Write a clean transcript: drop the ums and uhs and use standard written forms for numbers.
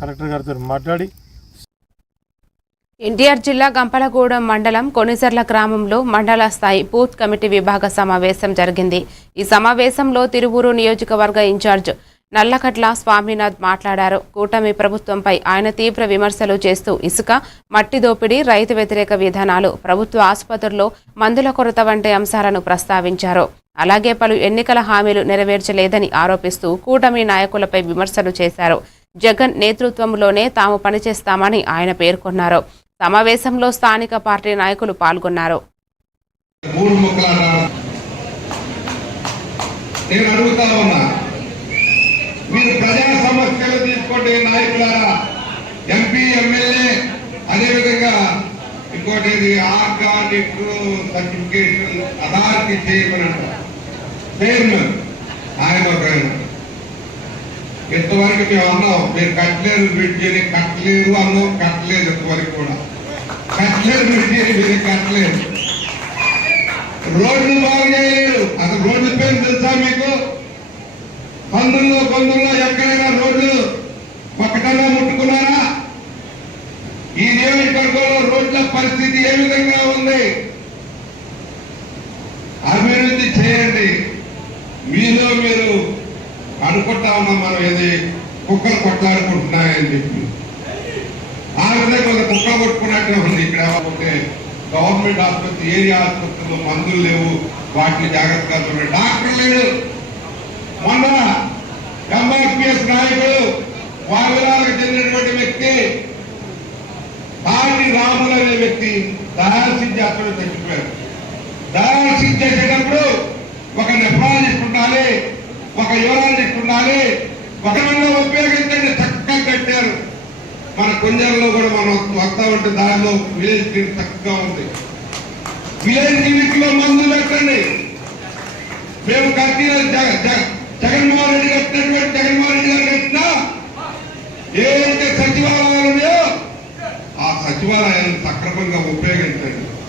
Collector గారితో మాట్లాడి ఎన్టీఆర్ జిల్లా గంపలగూడెం మండలం కొనిజర్ల గ్రామంలో మండల స్థాయి బూత్ కమిటీ విభాగ సమావేశం జరిగింది. ఈ సమావేశంలో తిరువూరు నియోజకవర్గ ఇన్ఛార్జ్ నల్లకట్ల స్వామినాథ్ మాట్లాడారు. కూటమి ప్రభుత్వంపై ఆయన తీవ్ర విమర్శలు చేస్తూ ఇసుక, మట్టి దోపిడీ, రైతు వ్యతిరేక విధానాలు, ప్రభుత్వ ఆసుపత్రుల్లో మందుల కొరత వంటి అంశాలను ప్రస్తావించారు. అలాగే పలు ఎన్నికల హామీలు నెరవేర్చలేదని ఆరోపిస్తూ కూటమి నాయకులపై విమర్శలు చేశారు. జగన్ నేతృత్వంలోనే తాము పనిచేస్తామని ఆయన పేర్కొన్నారు. సమావేశంలో స్థానిక పార్టీ నాయకులు పాల్గొన్నారు. మీరు ప్రజా సమస్యలు తీసుకోండి నాయకులారా, ఎంపీ ఎమ్మెల్యే, అదేవిధంగా ఇంకోటి ఆర్గానిక్ సర్టిఫికేషన్ అథారిటీ చైర్మన్ ఆయన ఒక ఇంతవరకు మేము అన్నాం మీరు కట్టలేదు బ్రిడ్జిని, కట్టలేదు అన్నాం, కట్టలేదు ఇంతవరకు కూడా కట్టలేదు బ్రిడ్జిని, మీరు కట్టలేదు. రోడ్లు బాగు చేయలేదు. అసలు రోడ్ల పేరు తెలుసా మీకు? పందుల్లో ఎక్కడైనా రోడ్లు ఒక్కటన్నా ముట్టుకున్నారా? ఈ నియోజకవర్గంలో రోడ్ల పరిస్థితి ఏ విధంగా ఉంది? అభివృద్ధి చేయండి. మీలో మీరు అనుకుంటా ఉన్నాం మనం ఏది కుక్కలు కొట్లాడుకుంటున్నాయని చెప్పి. ఆ విధంగా ఒక కుక్క కొట్టుకున్నట్టే ఉంది. ఇక్కడ ఒకటే గవర్నమెంట్ ఆసుపత్రి, ఏరియా ఆసుపత్రులు మందులు లేవు, వాటిని జాగ్రత్తగా చూడండి. డాక్టర్ లేడు. మొన్న ఎంఆర్పిఎస్ నాయకుడు వావిలాలకు చెందినటువంటి వ్యక్తి తాటి రాములు అనే వ్యక్తి డయాలసిస్ చేస్తాడు, చచ్చిపోయారు. డయాలసిస్ చేసేటప్పుడు ఒక నెఫ్రాలజిస్ట్ ఉండాలి, ఒక యూరాలజిస్ట్ ఉండాలి. ఒక ఉపయోగించండి, చక్కగా కట్టారు. మన కొంజర్లో కూడా మనం వస్తా ఉంటే దారిలో విలేజ్ క్లినిక్ చక్కగా ఉంది. విలేజ్ క్లినిక్ లో మందులు పెట్టండి. మేము కట్టిన జగన్మోహన్ రెడ్డి కట్టినటువంటి జగన్మోహన్ రెడ్డి గారు కట్టినా ఏదైతే సచివాలయాలు ఉన్నాయో ఆ సచివాలయాన్ని సక్రమంగా ఉపయోగించండి.